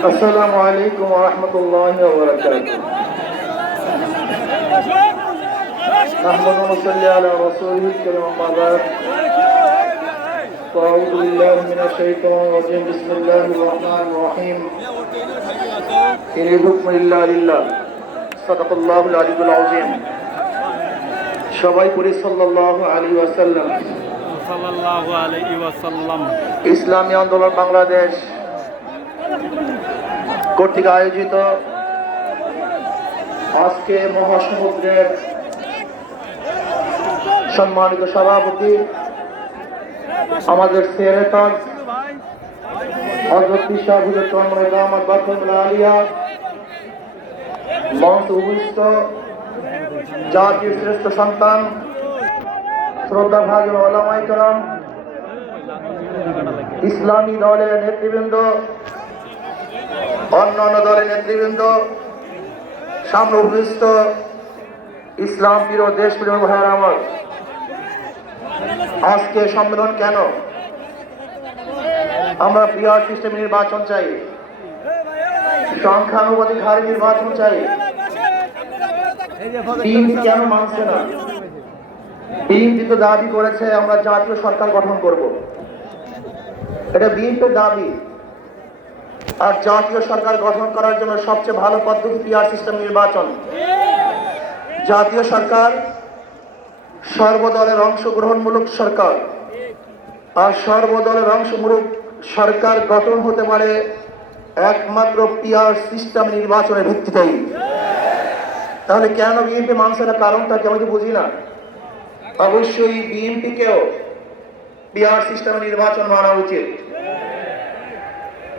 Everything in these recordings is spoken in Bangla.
السلام عليكم ورحمة الله وبركاته نحمد ونصلي على رسوله الكريم أما بعد فأعوذ بالله من الشيطان الرجيم بسم الله الرحمن الرحيم إن الحكم إلا لله صدق الله العلي العظيم সবাই পড়ি সাল্লাল্লাহু আলাইহি ওয়াসাল্লাম সাল্লাল্লাহু আলাইহি ওয়াসাল্লাম ইসলামী আন্দোলন বাংলাদেশ কর্তৃক আয়োজিত আজকে মহাসমুদ্রের সম্মানিত সভাপতি, আমাদের সেরেতাজ আলিয়া শ্রেষ্ঠ সন্তান শ্রদ্ধা ইসলামী দলের নেতৃবৃন্দ অন্যান্য দলের নেতৃবৃন্দ, সামনে উপস্থিত ইসলাম প্রিয় দেশ প্রিয় ভাইয়ের আমার। আজকে সম্মেলন কেন? আমরা পিআর সিস্টেম নির্বাচন চাই। সংখ্যানুপাতিক হারে নির্বাচন চাই। বিএনপি কেন মানছে না? বিএনপি তো দাবি করেছে, আমরা জাতীয় সরকার গঠন করব। এটা বিএনপির দাবি। আর জাতীয় সরকার গঠন করার জন্য সবচেয়ে ভালো পদ্ধতি পিআর সিস্টেম নির্বাচন। জাতীয় সরকার সর্বদলের অংশগ্রহণমূলক সরকার আর সর্বদলের অংশমূলক সরকার গঠন হতে পারে একমাত্র পিআর সিস্টেম নির্বাচনের ভিত্তিতেই। তাহলে কেন বিএনপি মানছে না? কারণটা কি বুঝি না। অবশ্যই বিএনপিকেও পিআর সিস্টেম নির্বাচন মানা উচিত।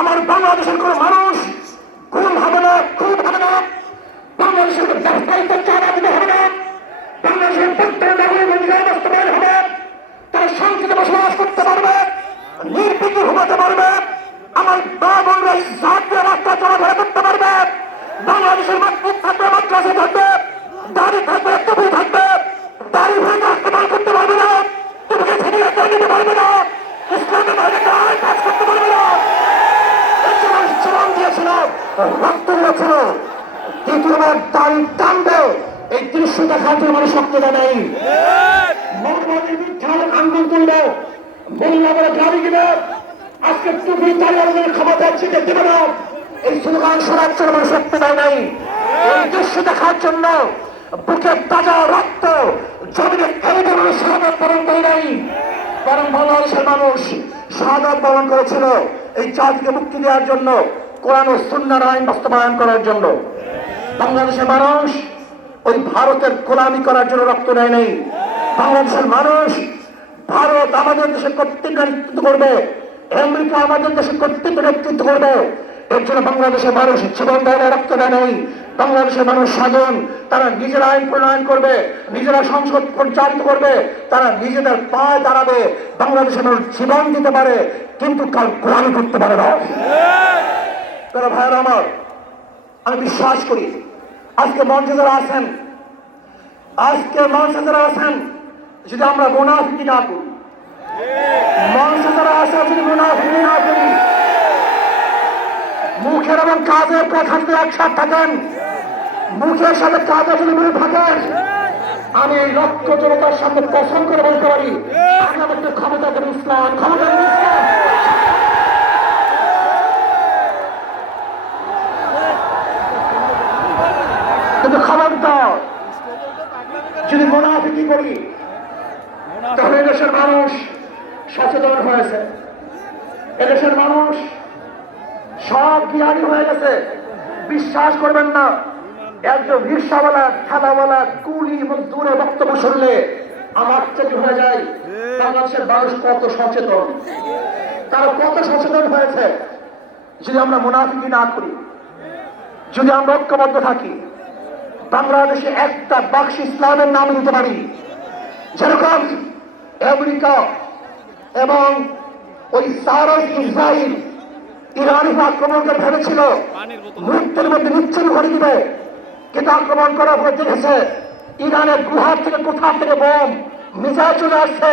আমার বাংলাদেশের কোন মানুষ খুন হবে না, খুন হবে না। বাংলাদেশের ব্যবসায়ীদের চাঁদা দিতে হবে না। বাংলাদেশের প্রত্যেক নাগরিক বাস্তবায়ন হবে। তারা শান্তিতে বসবাস করতে পারবে নির্বিঘ্ন ঘুমাতে পারবে। আমার মা বোনরা জাতীয় রাস্তা চলাফেরা করতে পারবে। বাংলাদেশের মসজিদ থাকবে, মাদ্রাসা থাকবে, দাড়ি থাকবে, টুপি থাকবে। দাড়ি ভাঙা করতে পারবে না। টুপিকে ছেড়ে নিতে পারবে না ইসলামের বাইরে গায়ে কাজ করতে পারবে না একজন মানুষ জীবন দিয়েছিল রক্ত দিয়েছিল দ্বিতীয়বার দাড়ি টানবে এই দৃশ্য দেখার জন্য মানুষ শক্ততা নেই মৌলবাদীর মিথ্যা আন্দোলন করবে মোল্লা বলে গাড়ি দিবে আজকে টুপি আমাদের ক্ষমতা জিতে দেবে না এই স্লোগান শোনার জন্য মানুষ শক্ততা নেই এই দৃশ্য দেখার জন্য বুকে তাজা রক্ত জমিনে খেলতে মানুষ শাহাদ বরণ করে নাই বরং বাংলাদেশের মানুষ শাহাদ বরণ করেছিল এই জাতিকে মুক্তি দেওয়ার জন্য কোরআন ও সুন্নার আইন বাস্তবায়ন করার জন্য। বাংলাদেশের মানুষ ওই ভারতের গোলামি করার জন্য রক্ত দেয় নেই। বাংলাদেশের মানুষ ভারত আমাদের দেশের কর্তৃত্ব নেতৃত্ব করবে। আমেরিকা আমাদের দেশের কর্তৃত্ব নেতৃত্ব করবে। এর জন্য বাংলাদেশের মানুষ জীবন দেয় রক্ত দেয় নেই। বাংলাদেশের মানুষ স্বাধীন, তারা নিজেরা আইন প্রণয়ন করবে, নিজেরা সংসদ পরিচালিত করবে, তারা নিজেদের পায়ে দাঁড়াবে। বাংলাদেশের মানুষ জীবন দিতে পারে, কিন্তু কাল গোলামি করতে পারে না। তারা ভাইয়ের আমার, আমি বিশ্বাস করি, আজকে মঞ্চে যারা আছেন, আজকে মঞ্চে যারা আছেন, যদি আমরা মুনাফিকি না করি মঞ্চে যারা আছে যদি মুনাফিকি না করি, মুখের এবং কাজের কথা একসাথ থাকেন, মুখের সাথে কাজে যদি মিলে থাকেন, আমি এই লক্ষ জনতার সামনে পছন্দ করে বলতে পারি আমাদের ক্ষমতা দেবে ইসলাম ক্ষমতা ইসলাম। কিন্তু খবরদার যদি মোনাফিকি করি, তাহলে এদেশের মানুষ সচেতন হয়েছে। এদেশের মানুষ সব জ্ঞানী হয়ে গেছে। বিশ্বাস করবেন না, একজন রিক্সাওয়ালা ঠেলাওয়ালা কুলি মজদুরের বক্তব্য শুনলে আমার চেক হয়ে যায়, বাংলাদেশের মানুষ কত সচেতন। তারা কত সচেতন হয়েছে, যদি আমরা মুনাফিকি না করি, যদি আমরা ঐক্যবদ্ধ থাকি বাংলাদেশে একটা বাক্স ইসলামের নাম নিতে পারি। যেরকম আমেরিকা এবং ওই সারস ইসরায়েল ইরানি আক্রমণকে ভেবেছিল মৃত্যুর মধ্যে নিচ্ছন্ন করে দিবে। কিন্তু আক্রমণ করার পর দেখেছে, ইরানের গুহার থেকে কোথা থেকে বোম, মিসাইল চলে আসছে।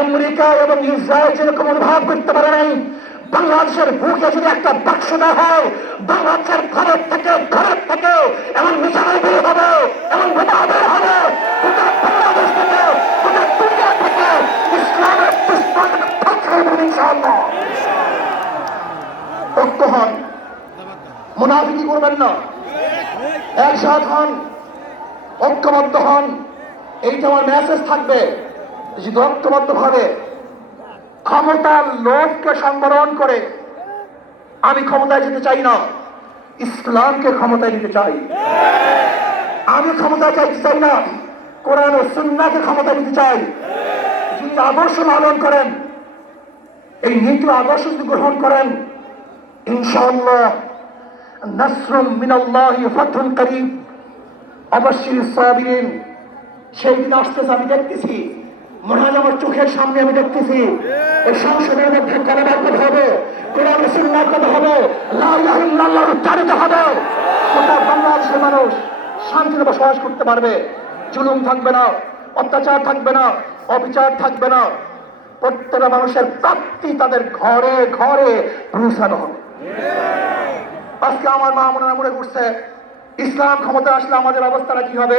আমেরিকা এবং ইসরায়েল যেরকম অনুভব করতে পারে নাই। বাংলাদেশের বুকে যদি একটা বাক্স না হয়, বাংলাদেশের ঘরের থেকে ঘরের থেকে এমন মিসাইল বের হবে, এমন বের হবে মুনাফিকি করবেন না। একসাথ হন, ঐক্যবদ্ধ হন। এইটা আমার মেসেজ থাকবে। যদি ঐক্যবদ্ধ ভাবে ক্ষমতার লোভকে সংবরণ করে আমি ক্ষমতায় যেতে চাই না, ইসলামকে ক্ষমতায় নিতে চাই। আমি ক্ষমতা চাইতে চাই না, কোরআন ও সুন্নাকে ক্ষমতা নিতে চাই। যদি আদর্শ পালন করেন, এই নীতি আদর্শ যদি গ্রহণ করেন, ইনশাআল্লাহ নাসরুম মিনাল্লাহি ফাতহুন করিম, অবশ্যই সাবিরিন, সেই দিন আসতেছে, আমি দেখতেছি। হয় আমার চোখের সামনে আমি দেখতেছি, এই সংসদের মধ্যে কালেমার কথা হবে, কোরআন সুন্নার কথা হবে, লা ইলাহা ইল্লাল্লাহ উচ্চারিত হবে। গোটা বাংলাদেশের মানুষ শান্তিতে বসবাস করতে পারবে। জুলুম থাকবে না, অত্যাচার থাকবে না, অবিচার থাকবে না। প্রত্যেকটা মানুষের প্রাপ্তি তাদের ঘরে ঘরে পৌঁছানো হবে। আজকে আমার মা মনে মনে করছে ইসলাম ক্ষমতা আসলে আমাদের অবস্থাটা কি হবে?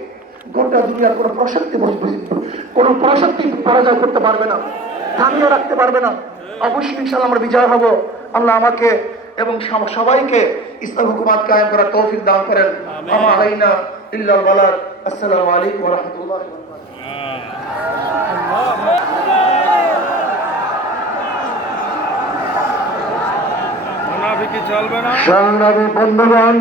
গোটা দুনিয়ার কোনো প্রশক্তি বস- কোনো প্রশক্তি পরাজয় করতে পারবে না থামিয়ে রাখতে পারবে না। অবশ্যই ইনশাল্লাহ আমরা বিজয় হব। আল্লাহ আমাকে এবং সবাইকে ইসলাম হুকুমাত কায়েম করার তৌফিক দান করেন। আমিন। আমা আলাইনা ইল্লাল বালাগ। আসসালামু আলাইকুম ওয়া রাহমাতুল্লাহি ওয়া বারাকাতুহু। চলবে না। সংগ্রামী বন্ধুগণ।